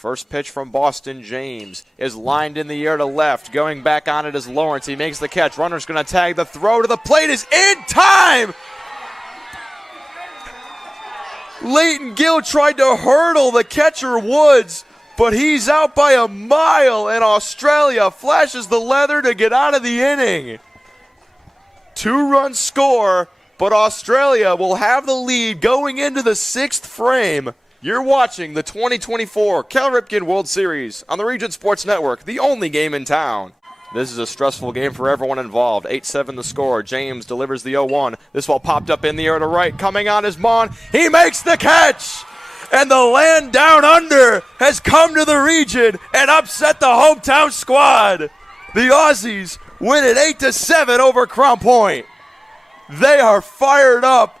First pitch from Boston. James is lined in the air to left. Going back on it is Lawrence. He makes the catch. Runner's going to tag. The throw to the plate is in time. Leighton Gill tried to hurdle the catcher Woods, but he's out by a mile, and Australia flashes the leather to get out of the inning. 2-run score, but Australia will have the lead going into the 6th frame. You're watching the 2024 Cal Ripken World Series on the Region Sports Network, the only game in town. This is a stressful game for everyone involved. 8-7 the score. James delivers the 0-1. This ball popped up in the air to right. Coming on is Mon. He makes the catch! And the land down under has come to the region and upset the hometown squad. The Aussies win it 8-7 over Crown Point. They are fired up.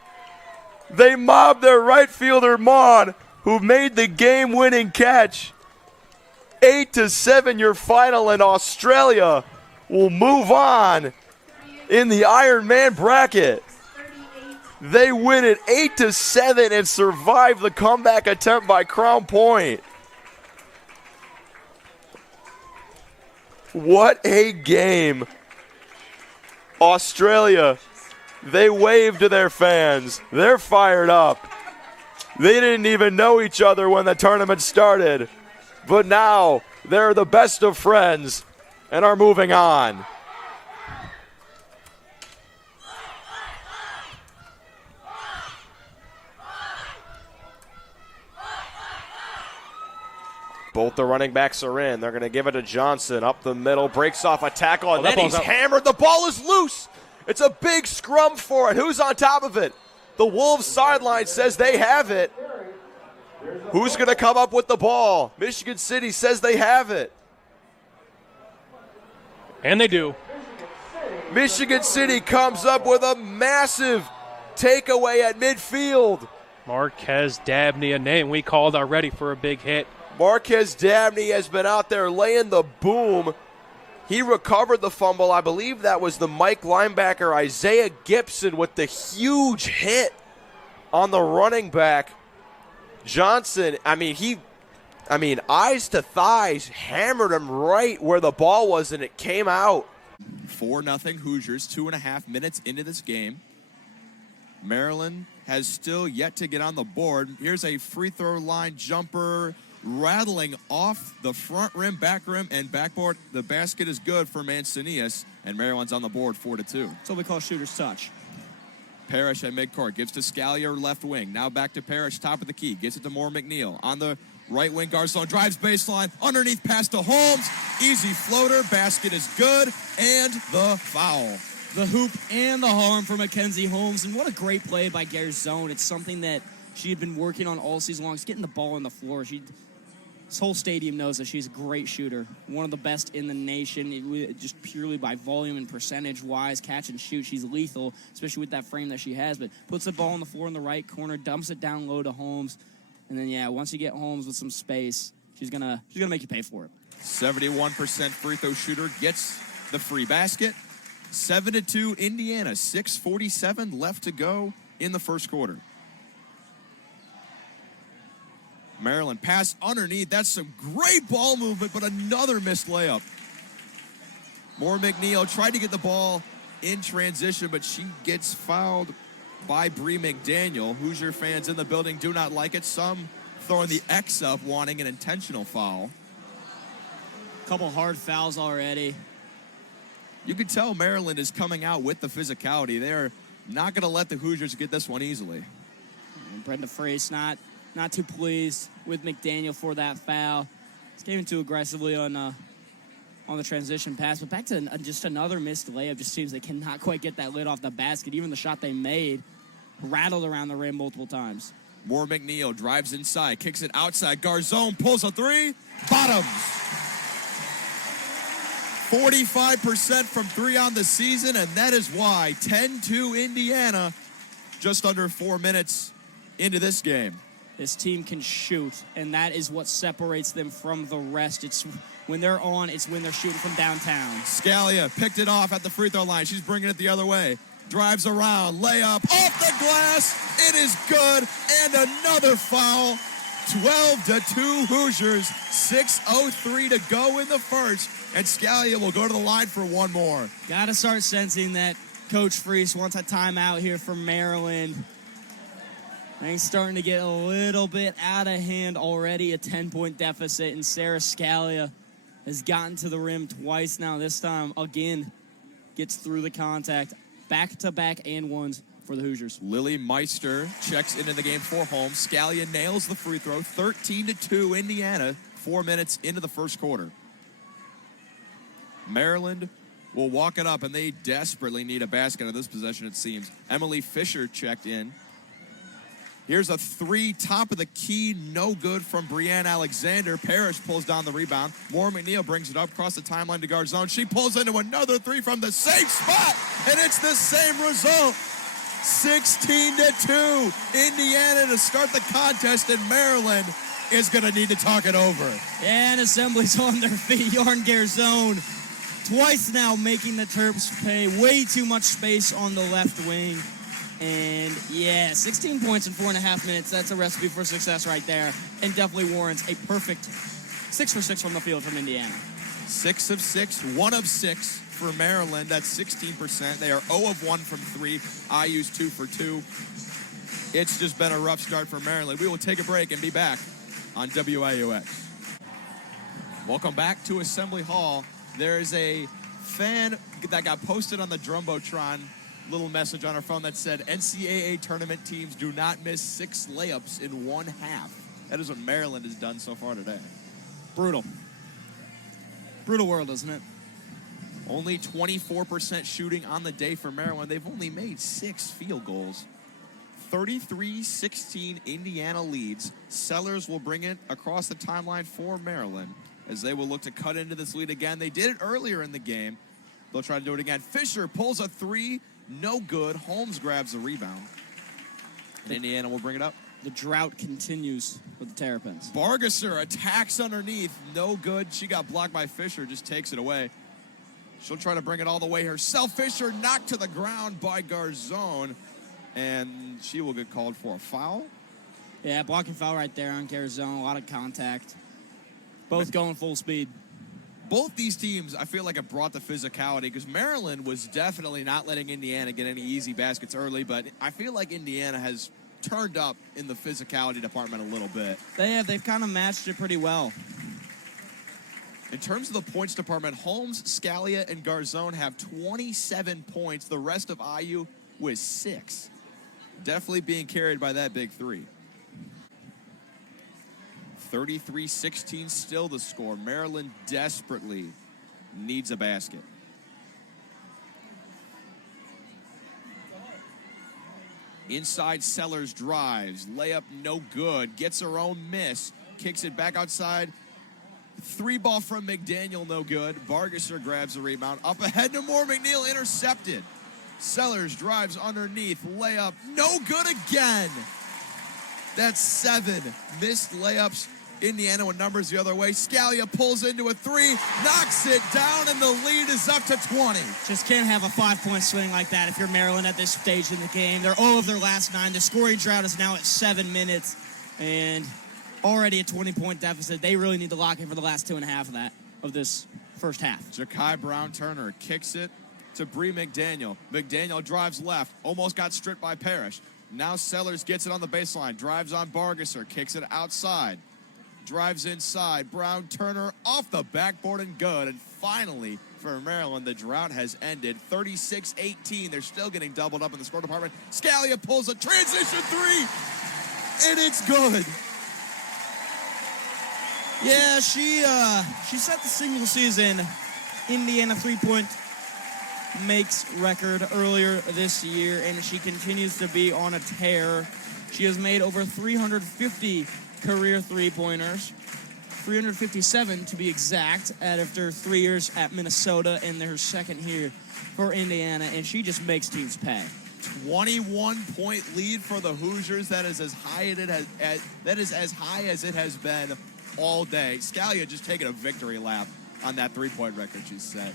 They mobbed their right fielder, Mon, who made the game-winning catch. 8-7 your final, and Australia will move on in the Iron Man bracket. They win it 8-7 and survive the comeback attempt by Crown Point. What a game. Australia, they wave to their fans. They're fired up. They didn't even know each other when the tournament started. But now they're the best of friends and are moving on. Both the running backs are in. They're going to give it to Johnson up the middle, breaks off a tackle, and then he's hammered. The ball is loose. It's a big scrum for it. Who's on top of it? The Wolves sideline says they have it. Who's going to come up with the ball? Michigan City says they have it. And they do. Michigan City comes up with a massive takeaway at midfield. Marquez Dabney, a name we called already for a big hit. Marquez Dabney has been out there laying the boom. He recovered the fumble. I believe that was the Mike linebacker, Isaiah Gibson, with the huge hit on the running back. Johnson, eyes to thighs, hammered him right where the ball was, and it came out. 4-0 Hoosiers, 2.5 minutes into this game. Maryland has still yet to get on the board. Here's a free throw line jumper rattling off the front rim, back rim, and backboard. The basket is good for Mancinius, and Maryland's on the board 4-2. That's what we call shooter's touch. Parrish at midcourt, gives to Scalia, left wing. Now back to Parrish, top of the key. Gets it to Moore McNeil. On the right wing, Garzone drives baseline. Underneath pass to Holmes. Easy floater. Basket is good. And the foul. The hoop and the harm for Mackenzie Holmes. And what a great play by Garzone. It's something that she had been working on all season long. It's getting the ball on the floor. This whole stadium knows that she's a great shooter, one of the best in the nation, just purely by volume and percentage-wise, catch and shoot. She's lethal, especially with that frame that she has, but puts the ball on the floor in the right corner, dumps it down low to Holmes, and then, once you get Holmes with some space, she's gonna make you pay for it. 71% free throw shooter gets the free basket. 7-2 Indiana, 6:47 left to go in the first quarter. Maryland pass underneath. That's some great ball movement, but another missed layup. Moore McNeil tried to get the ball in transition, but she gets fouled by Bree McDaniel. Hoosier fans in the building do not like it. Some throwing the X up, wanting an intentional foul. Couple hard fouls already. You can tell Maryland is coming out with the physicality. They're not going to let the Hoosiers get this one easily. And Brenda Freese not too pleased with McDaniel for that foul. He's came in too aggressively on the transition pass. But back to just another missed layup. Just seems they cannot quite get that lid off the basket. Even the shot they made rattled around the rim multiple times. Moore McNeil drives inside, kicks it outside. Garzone pulls a three, bottoms. 45% from three on the season, and that is why 10-2 Indiana, just under 4 minutes into this game. This team can shoot, and that is what separates them from the rest. It's when they're on, it's when they're shooting from downtown. Scalia picked it off at the free throw line. She's bringing it the other way. Drives around, layup, off the glass. It is good, and another foul. 12-2 Hoosiers. 6:03 to go in the first. And Scalia will go to the line for one more. Got to start sensing that Coach Freese wants a timeout here from Maryland. Things starting to get a little bit out of hand already. A 10-point deficit, and Sarah Scalia has gotten to the rim twice now. This time, again, gets through the contact. Back-to-back and ones for the Hoosiers. Lily Meister checks into the game for home. Scalia nails the free throw. 13-2 Indiana, 4 minutes into the first quarter. Maryland will walk it up, and they desperately need a basket on this possession, it seems. Emily Fisher checked in. Here's a three, top of the key, no good from Brianne Alexander. Parrish pulls down the rebound. Moore McNeil brings it up across the timeline to guard zone. She pulls into another three from the same spot, and it's the same result. 16-2, Indiana to start the contest, and Maryland is going to need to talk it over. And Assembly's on their feet. Yarn Garzone twice now making the Terps pay. Way too much space on the left wing. And yeah, 16 points in 4.5 minutes. That's a recipe for success right there, and definitely warrants a perfect 6 for 6 from the field from Indiana. 6 of 6, 1 of 6 for Maryland. That's 16%. They are 0 of 1 from 3. IU's 2 for 2. It's just been a rough start for Maryland. We will take a break and be back on WIUX. Welcome back to Assembly Hall. There is a fan that got posted on the Jumbotron little message on our phone that said NCAA tournament teams do not miss 6 layups in one half. That is what Maryland has done so far today. Brutal. Brutal world, isn't it? Only 24% shooting on the day for Maryland. They've only made 6 field goals. 33-16 Indiana leads. Sellers will bring it across the timeline for Maryland as they will look to cut into this lead again. They did it earlier in the game. They'll try to do it again. Fisher pulls a 3. No good. Holmes grabs the rebound. And Indiana will bring it up. The drought continues with the Terrapins. Bargesser attacks underneath. No good. She got blocked by Fisher. Just takes it away. She'll try to bring it all the way herself. Fisher knocked to the ground by Garzone. And she will get called for a foul. Yeah, blocking foul right there on Garzone. A lot of contact. Both going full speed. Both these teams, I feel like, have brought the physicality because Maryland was definitely not letting Indiana get any easy baskets early, but I feel like Indiana has turned up in the physicality department a little bit. They have. They've kind of matched it pretty well. In terms of the points department, Holmes, Scalia, and Garzone have 27 points. The rest of IU with 6. Definitely being carried by that big 3. 33-16 still the score. Maryland desperately needs a basket. Inside Sellers drives. Layup no good. Gets her own miss. Kicks it back outside. 3 ball from McDaniel, no good. Bargesser grabs the rebound. Up ahead to Moore McNeil, intercepted. Sellers drives underneath. Layup no good again. That's 7 missed layups. Indiana with numbers the other way. Scalia pulls into a 3, knocks it down, and the lead is up to 20. Just can't have a 5-point swing like that if you're Maryland at this stage in the game. They're 0 of their last 9. The scoring drought is now at 7 minutes, and already a 20-point deficit. They really need to lock in for the last 2.5 of this first half. Ja'Kai Brown-Turner kicks it to Bree McDaniel. McDaniel drives left, almost got stripped by Parrish. Now Sellers gets it on the baseline, drives on Bargesser, kicks it outside. Drives inside. Brown-Turner off the backboard and good. And finally, for Maryland, the drought has ended. 36-18. They're still getting doubled up in the score department. Scalia pulls a transition 3, and it's good. Yeah, she set the single season Indiana 3-point makes record earlier this year, and she continues to be on a tear. She has made over 350 career 3-pointers, 357 to be exact, after 3 years at Minnesota and their second here for Indiana, and she just makes teams pay. 21-point lead for the Hoosiers. That is as high as it has been all day. Scalia just taking a victory lap on that 3-point record she's set.